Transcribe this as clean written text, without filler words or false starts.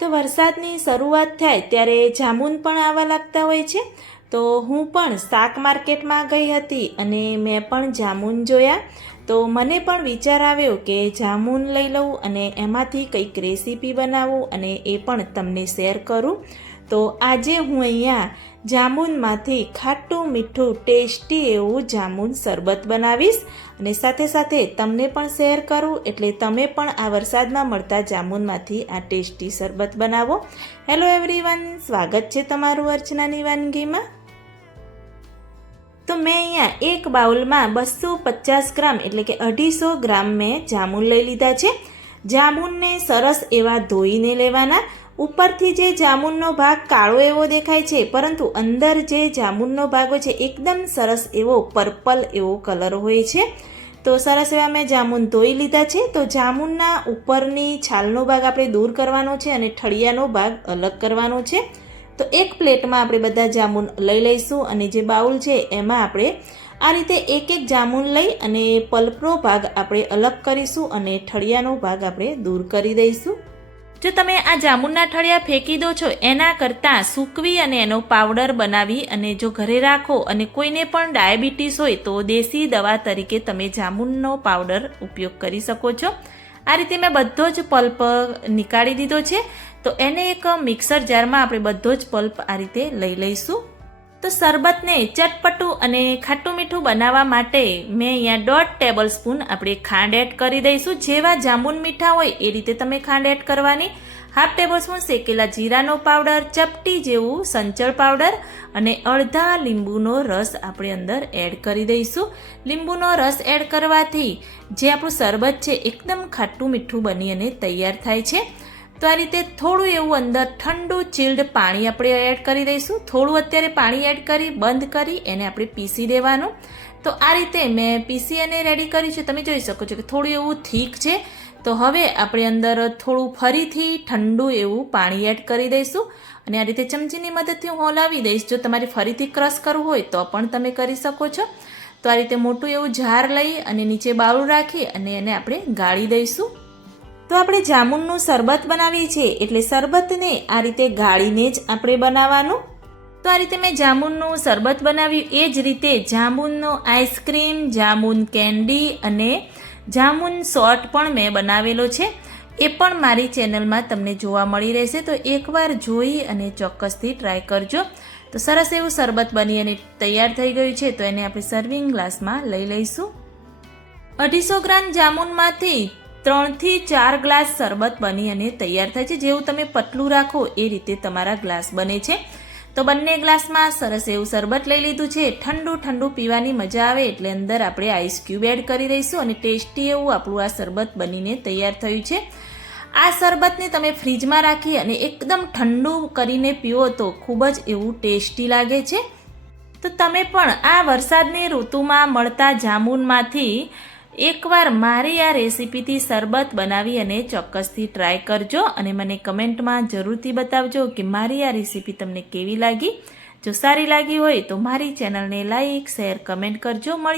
તો વરસાદની શરૂઆત થાય ત્યારે જામુન પણ આવવા લાગતા હોય છે। તો હું પણ શાક માર્કેટમાં ગઈ હતી અને મેં પણ જામુન જોયા। તો મને પણ વિચાર આવ્યો કે જામુન લઈ લઉં અને એમાંથી કંઈક રેસીપી બનાવું અને એ પણ તમને શેર કરું। તો આજે હું અહીંયા જામુનમાંથી ખાટું મીઠું ટેસ્ટી એવું જામુન શરબત બનાવીશ અને સાથે સાથે તમને પણ શેર કરું, એટલે તમે પણ આ વરસાદમાં મળતા જામુનમાંથી આ ટેસ્ટી શરબત બનાવો। હેલો એવરીવન, સ્વાગત છે તમારું અર્ચનાની વાનગીમાં। તો મેં અહીંયા એક બાઉલમાં 250 ગ્રામ એટલે કે 250 ગ્રામ મેં જામુન લઈ લીધા છે। જામુનને સરસ એવા ધોઈને લેવાના। ઉપરથી જે જામુનનો ભાગ કાળો એવો દેખાય છે, પરંતુ અંદર જે જામુનનો ભાગ હોય છે એકદમ સરસ એવો પર્પલ એવો કલર હોય છે। તો સરસ એવા મેં જામુન ધોઈ લીધા છે। તો જામુનના ઉપરની છાલનો ભાગ આપણે દૂર કરવાનો છે અને ઠળિયાનો ભાગ અલગ કરવાનો છે। તો એક પ્લેટમાં આપણે બધા જામુન લઈ લઈશું અને જે બાઉલ છે એમાં આપણે આ રીતે એક એક જામુન લઈ અને પલ્પનો ભાગ આપણે અલગ કરીશું અને ઠળિયાનો ભાગ આપણે દૂર કરી દઈશું। જો તમે આ જામુનના ઠળિયા ફેંકી દો છો એના કરતાં સૂકવી અને એનો પાવડર બનાવી અને જો ઘરે રાખો, અને કોઈને પણ ડાયાબિટીસ હોય તો દેશી દવા તરીકે તમે જામુનનો પાવડર ઉપયોગ કરી શકો છો। આ રીતે મેં બધો જ પલ્પ નીકાળી દીધો છે। તો એને એક મિક્સર જારમાં આપણે બધો જ પલ્પ આ રીતે લઈ લઈશું। તો શરબતને ચટપટું અને ખાટું મીઠું બનાવવા માટે મેં અહીંયા 1.5 ટેબલ સ્પૂન આપણે ખાંડ એડ કરી દઈશું। જેવા જામુન મીઠા હોય એ રીતે તમે ખાંડ એડ કરવાની। 1/2 ટેબલ સ્પૂન શેકેલા જીરાનો પાવડર, ચપટી જેવું સંચળ પાવડર અને અડધા લીંબુનો રસ આપણે અંદર એડ કરી દઈશું। લીંબુનો રસ એડ કરવાથી જે આપણું શરબત છે એકદમ ખાટું મીઠું બની અને તૈયાર થાય છે। તો આ રીતે થોડું એવું અંદર ઠંડુ ચિલ્ડ પાણી આપણે એડ કરી દઈશું। થોડું અત્યારે પાણી એડ કરી બંધ કરી એને આપણે પીસી દેવાનું। તો આ રીતે મેં પીસી અને રેડી કરી છે। તમે જોઈ શકો છો કે થોડું એવું થીક છે। તો હવે આપણે અંદર થોડું ફરીથી ઠંડુ એવું પાણી એડ કરી દઈશું અને આ રીતે ચમચીની મદદથી હું હલાવી દઈશ। જો તમારે ફરીથી ક્રશ કરવું હોય તો પણ તમે કરી શકો છો। તો આ રીતે મોટું એવું જાર લઈ અને નીચે બાઉલ રાખી અને એને આપણે ગાળી દઈશું। તો આપણે જામુનનું શરબત બનાવીએ છીએ એટલે શરબતને આ રીતે ગાળીને જ આપણે બનાવવાનું। તો આ રીતે મેં જામુનનું શરબત બનાવ્યું। એ જ રીતે જામુનનો આઈસ્ક્રીમ, જામુન કેન્ડી અને જામુન શોર્ટ પણ મેં બનાવેલો છે। એ પણ મારી ચેનલમાં તમને જોવા મળી રહેશે। તો એકવાર જોઈ અને ચોક્કસથી ટ્રાય કરજો। તો સરસ એવું શરબત બની અને તૈયાર થઈ ગયું છે। તો એને આપણે સર્વિંગ ગ્લાસમાં લઈ લઈશું। 250 ગ્રામ જામુનમાંથી 3 થી 4 ગ્લાસ શરબત બની અને તૈયાર થાય છે। જેવું તમે પતલું રાખો એ રીતે તમારા ગ્લાસ બને છે। તો બંને ગ્લાસમાં સરસ એવું શરબત લઈ લીધું છે। ઠંડુ ઠંડુ પીવાની મજા આવે એટલે અંદર આપણે આઈસ ક્યુબ એડ કરી દઈશું અને ટેસ્ટી એવું આપણું આ શરબત બનીને તૈયાર થયું છે। આ શરબતને તમે ફ્રીજમાં રાખી અને એકદમ ઠંડુ કરીને પીવો તો ખૂબ જ એવું ટેસ્ટી લાગે છે। તો તમે પણ આ વરસાદની ઋતુમાં મળતા જામુનમાંથી એકવાર મારી આ રેસીપીથી શરબત બનાવી અને ચોક્કસથી ટ્રાય કરજો અને મને કમેન્ટમાં જરૂરથી બતાવજો કે મારી આ રેસીપી તમને કેવી લાગી। જો સારી લાગી હોય તો મારી ચેનલને લાઈક, શેર, કમેન્ટ કરજો। મળીએ